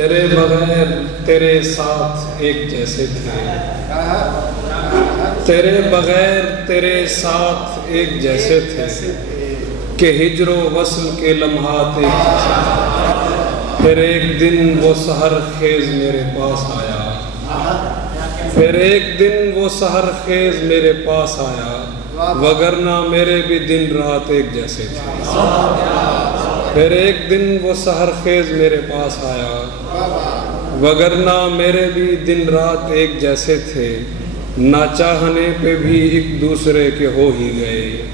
تیرے بغیر تیرے ساتھ ایک جیسے تھے، تیرے بغیر تیرے ساتھ ایک جیسے تھے کہ ہجر و وصل کے لمحات ایک جیسے تھے۔ پھر ایک دن وہ سحر خیز میرے پاس آیا، پھر ایک دن وہ سحر خیز میرے پاس آیا، وگرنہ میرے بھی دن رات ایک جیسے تھے۔ پھر ایک دن وہ سحر خیز میرے پاس آیا، وگرنہ میرے بھی دن رات ایک جیسے تھے، نہ چاہنے پہ بھی ایک دوسرے کے ہو ہی گئے،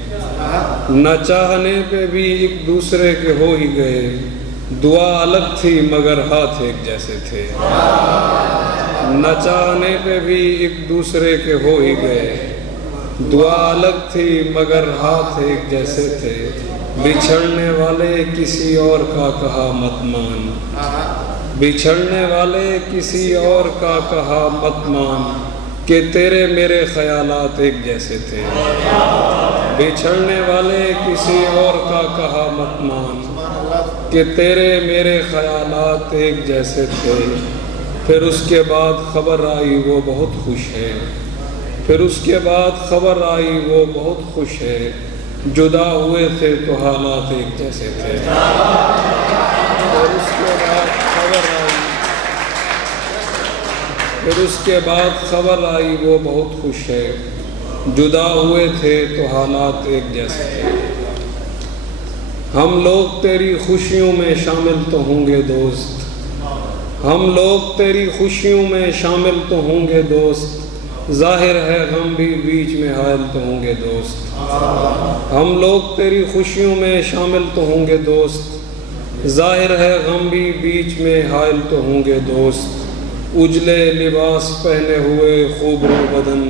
نہ چاہنے پہ بھی ایک دوسرے کے ہو ہی گئے، دعا الگ تھی مگر ہاتھ ایک جیسے تھے، نہ چاہنے پہ بھی ایک دوسرے کے ہو ہی گئے، دعا الگ تھی مگر ہاتھ ایک جیسے تھے، بچھڑنے والے کسی اور کا کہا مت مان، بچھڑنے والے کسی اور کا کہا مت مان، کہ تیرے میرے خیالات ایک جیسے تھے، بچھڑنے والے کسی اور کا کہا مت مان، کہ تیرے میرے خیالات ایک جیسے تھے۔ پھر اس کے بعد خبر آئی وہ بہت خوش ہے، پھر اس کے بعد خبر آئی وہ بہت خوش ہے، جدا ہوئے تھے تو حالات ایک جیسے تھے۔ پھر اس کے بعد خبر آئی، پھر اس کے بعد خبر آئی وہ بہت خوش ہے، جدا ہوئے تھے تو حالات ایک جیسے تھے۔ ہم لوگ تیری خوشیوں میں شامل تو ہوں گے دوست، ہم لوگ تیری خوشیوں میں شامل تو ہوں گے دوست، ظاہر ہے غم بھی بیچ میں حائل تو ہوں گے دوست، ہم لوگ تیری خوشیوں میں شامل تو ہوں گے دوست، ظاہر ہے غم بھی بیچ میں حائل تو ہوں گے دوست، اجلے لباس پہنے ہوئے خوبرو بدن،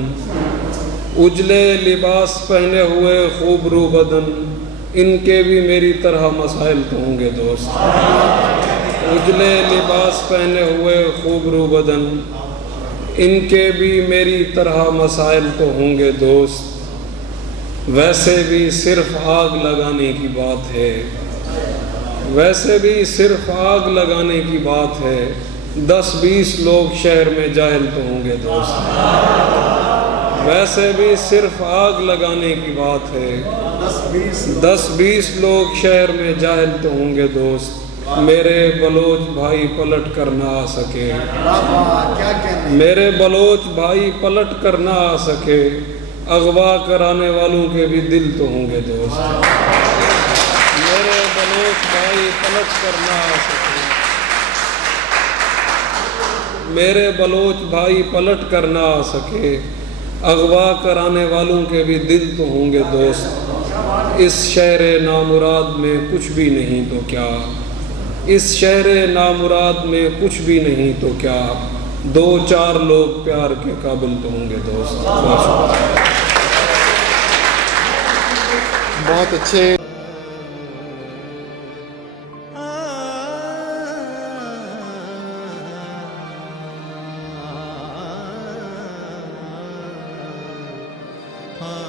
اجلے لباس پہنے ہوئے خوبرو بدن، ان کے بھی میری طرح مسائل تو ہوں گے دوست، اجلے لباس پہنے ہوئے خوبرو بدن، ان کے بھی میری طرح مسائل تو ہوں گے دوست، ویسے بھی صرف آگ لگانے کی بات ہے، ویسے بھی صرف آگ لگانے کی بات ہے، 10-20 لوگ شہر میں جاہل تو ہوں گے دوست، ویسے بھی صرف آگ لگانے کی بات ہے، 10-20 لوگ شہر میں جاہل تو ہوں گے دوست، میرے بلوچ بھائی پلٹ کر نہ آ سکے، میرے بلوچ بھائی پلٹ کر نہ آ سکے، اغوا کرانے والوں کے بھی دل تو ہوں گے دوست، میرے بلوچ بھائی پلٹ کر نہ آ سکے، میرے بلوچ بھائی پلٹ کر نہ آ سکے، اغوا کرانے والوں کے بھی دل تو ہوں گے دوست، اس شہر نامراد میں کچھ بھی نہیں تو کیا، اس شہر نامراد میں کچھ بھی نہیں تو کیا، 2-4 لوگ پیار کے قابل تو ہوں گے دوست۔ بہت اچھے ہاں